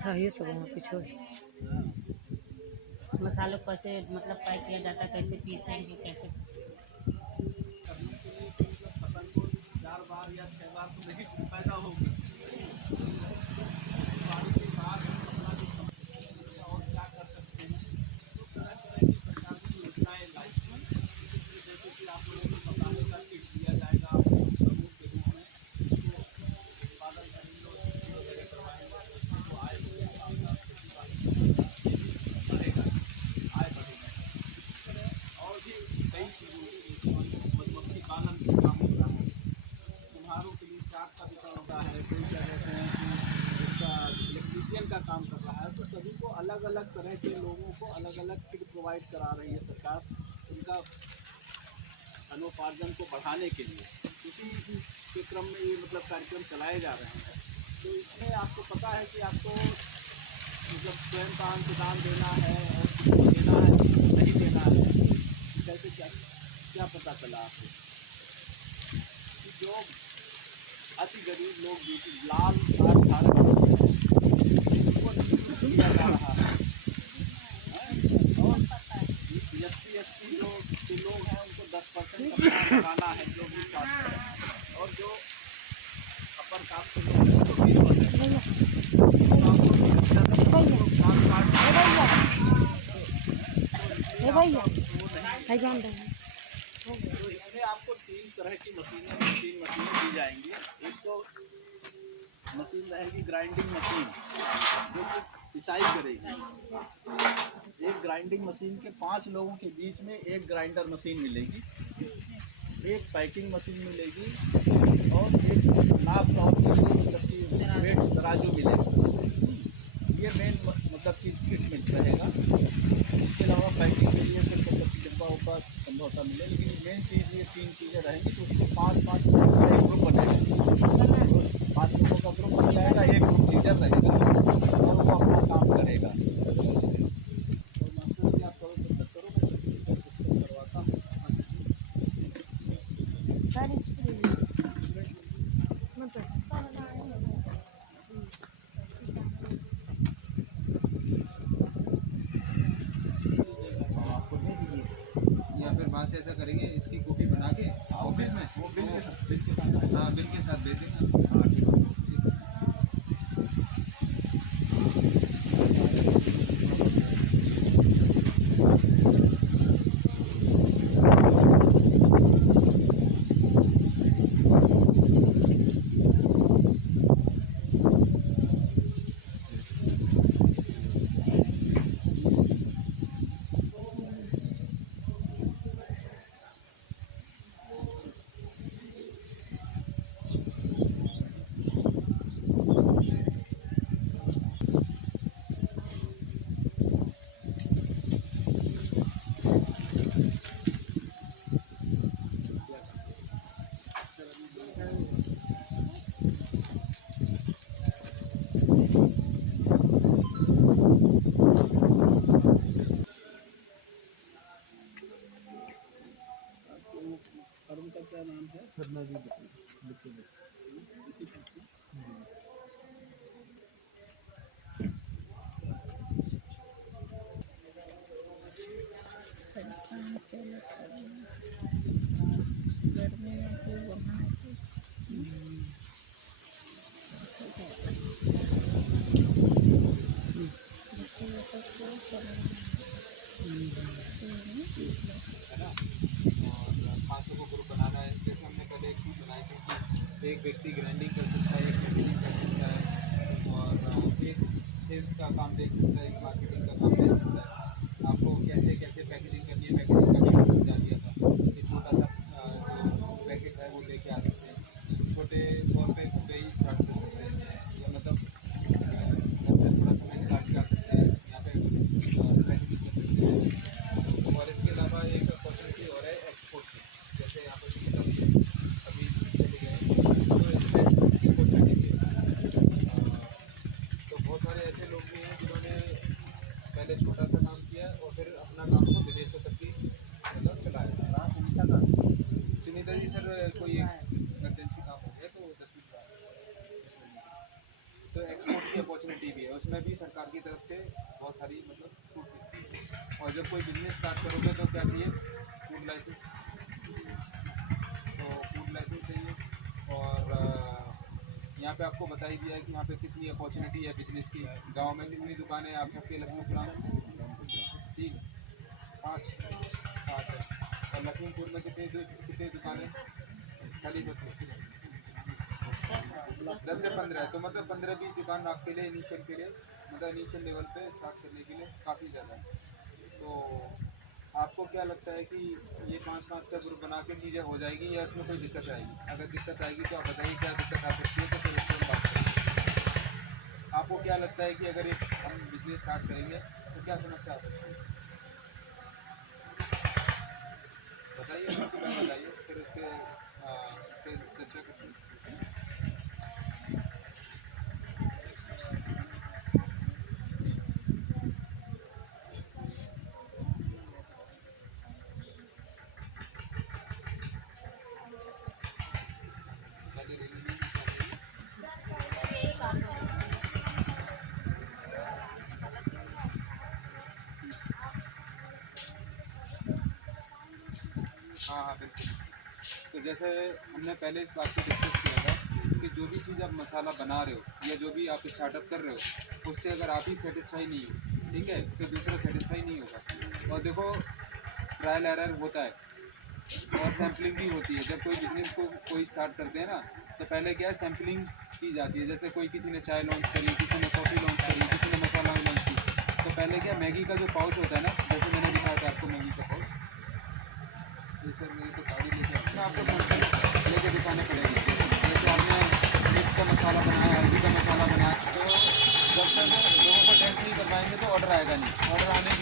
सही सब वहाँ पीछे से मसालों को कैसे मतलब फ्राई किया जाता है, कैसे पीसेंगे, कैसे करने के लिए तो मतलब फसल को 4 बार या 6 बार तो नहीं पैदा होगी। बारी के बाद हम अपना जो समस्या और क्या कर सकते हैं, तो तरह तरह की सरकार की योजनाएं लाई हैं। जैसे कि आप लोगों को मसाले का किट दिया जाएगा, आप लोग समूह के रूप में उसको उत्पादन करेंगे और बिक्री वगैरह करवाएंगे, तो उसमें जो आय होगी आपका खेती बाड़ी का ये भी बढ़ेगा, आय बढ़ेगी। इस तरह और भी कई चीज़ों की, जैसे मान लो मधुमक्खी पालन का काम होता है, कुम्हारों के लिए चाक का दुकान होता है, कोई क्या कहते हैं कि इसका इलेक्ट्रीशियन का काम कर रहा है। तो सभी को अलग अलग तरह के लोगों को अलग अलग किट प्रोवाइड करा रही है सरकार, उनका धनोपार्जन को बढ़ाने के लिए। इसी के क्रम में ये मतलब कार्यक्रम चलाए जा रहे हैं। तो इसमें आपको पता है कि आपको मतलब स्वयं का अंशदान देना है और किसको देना है, किसको नहीं देना है, कैसे क्या क्या पता चला आपको कि जो अति गरीब लोग लाल कार्ड धारक होते हैं उनको निःशुल्क दिया जा रहा है। और SC जो लोग हैं उनको 10% अपना लगाना है जो भी कास्ट है, और जो अपर कास्ट के लोग हैं उनको 20%। तो आपको तो इसमें आपको 3 तरह की मशीनें दी जाएंगी। एक तो मशीन रहेगी ग्राइंडिंग मशीन, जो कि पिसाई करेगी। एक ग्राइंडिंग मशीन के 5 लोगों के बीच में एक ग्राइंडर मशीन मिलेगी, एक पैकिंग मशीन मिलेगी और एक नाप तौल के लिए मतलब कि वेट तराजू मिलेगा। ये मेन मतलब कि किट मिल रहेगा। इसके अलावा पैकिंग के लिए फिर मतलब कि डिब्बा उब्बा संभवतः मिले, लेकिन मेन चीज़ ये 3 चीज़ें रहेंगी। तो उसको 5-5 लोगों का एक ग्रुप बनेगा, 5 लोगों का ग्रुप बन जाएगा, एक ग्रुप लीडर रहेगा और वो अपना काम करेगा। और मास्टर जी आप करो तो तक करो, मैं डिस्कस करवाता हूँ। आपको दे दीजिए या फिर वहाँ से ऐसा करेंगे, इसकी कॉपी बना के ऑफिस में वो बिल के साथ हाँ बिल के साथ भेजेंगे। हाँ ठीक है। फर्म का क्या नाम है? है ना। और 500 को ग्रुप बनाना है। जैसे हमने पहले एक चीज़ बनाई थी कि एक व्यक्ति ग्राइंडिंग कर सकता है, एक पैकेजिंग कर सकता है और एक सेल्स का काम देख सकता है, एक मार्केटिंग का काम देख सकता है। आपको कैसे कैसे पैकेजिंग करनी है, पैकेजिंग का भी मैंने समझा दिया था। एक छोटा सा जो पैकेट है वो लेके आ सकते हैं, छोटे तौर पे खुद ही स्टार्ट कर सकते हैं या मतलब घर से थोड़ा समय निकाल के आ सकते हैं, यहाँ पे पैकेजिंग कर सकते हैं। और इसके अलावा एक अपॉर्चुनिटी और है एक्सपोर्ट की। जैसे यहाँ पर मतलब अभी चले गए तो इसमें अपॉर्चुनिटी थी। तो बहुत सारे ऐसे लोग भी हैं जिन्होंने पहले छोटा सा काम किया और फिर अपना काम को विदेशों तक भी मतलब चलाया। सुनीता जी सर कोई इमरजेंसी काम हो गया तो 10 तो एक्सपोर्ट की अपॉर्चुनिटी भी है, उसमें भी सरकार की तरफ से बहुत सारी मतलब छूट मिलती है। और जब कोई बिजनेस स्टार्ट करोगे तो क्या चाहिए, फूड लाइसेंस, तो फूड लाइसेंस चाहिए। और यहाँ पे आपको बता ही दिया है कि यहाँ पे कितनी अपॉर्चुनिटी है बिजनेस की। गांव में कितनी दुकानें आप सबके लखनऊ में? 3, 5 है। और लखीमपुर में कितनी दुकानें? खाली 10 से 15 है। तो मतलब 15-20 दुकान आपके लिए इनिशियल के लिए, मतलब इनिशियल लेवल पे स्टार्ट करने के लिए काफ़ी ज़्यादा है। तो आपको क्या लगता है कि ये 5-5 का ग्रुप बना के चीज़ें हो जाएगी या इसमें कोई दिक्कत आएगी? अगर दिक्कत आएगी तो आप बताइए क्या दिक्कत आ सकती है, तो फिर उसके बाद बात करेंगे। आपको क्या लगता है कि अगर एक हम बिजनेस स्टार्ट करेंगे तो क्या समस्या आ सकती है? बताइए, बताइए, फिर उसके फिर चर्चा करते हैं। हाँ हाँ बिल्कुल। तो जैसे हमने पहले इस बात को डिस्कस किया था कि जो भी चीज़ आप मसाला बना रहे हो या जो भी आप स्टार्टअप कर रहे हो, उससे अगर आप ही सेटिस्फाई नहीं हो, ठीक है, तो दूसरा सेटिस्फाई नहीं होगा। और देखो, ट्रायल एरर होता है और सैम्पलिंग भी होती है। जब कोई बिजनेस को कोई स्टार्ट करते हैं ना, तो पहले क्या है, सैम्पलिंग की जाती है। जैसे कोई किसी ने चाय लॉन्च करी, किसी ने कॉफ़ी लॉन्च करी, किसी ने मसाला लॉन्च की। तो पहले क्या, मैगी का जो पाउच होता है ना, जैसे मैंने दिखाया था आपको मैगी का पाउच, जी सर मेरी तो गाड़ी लेके आए, तो आपको सैंपल लेके दिखाने पड़ेगी। जैसे आपने मिर्च का मसाला बनाया, हल्दी का मसाला बनाया, तो जब तक लोगों को टेस्ट नहीं करवाएंगे तो ऑर्डर आएगा नहीं। ऑर्डर आने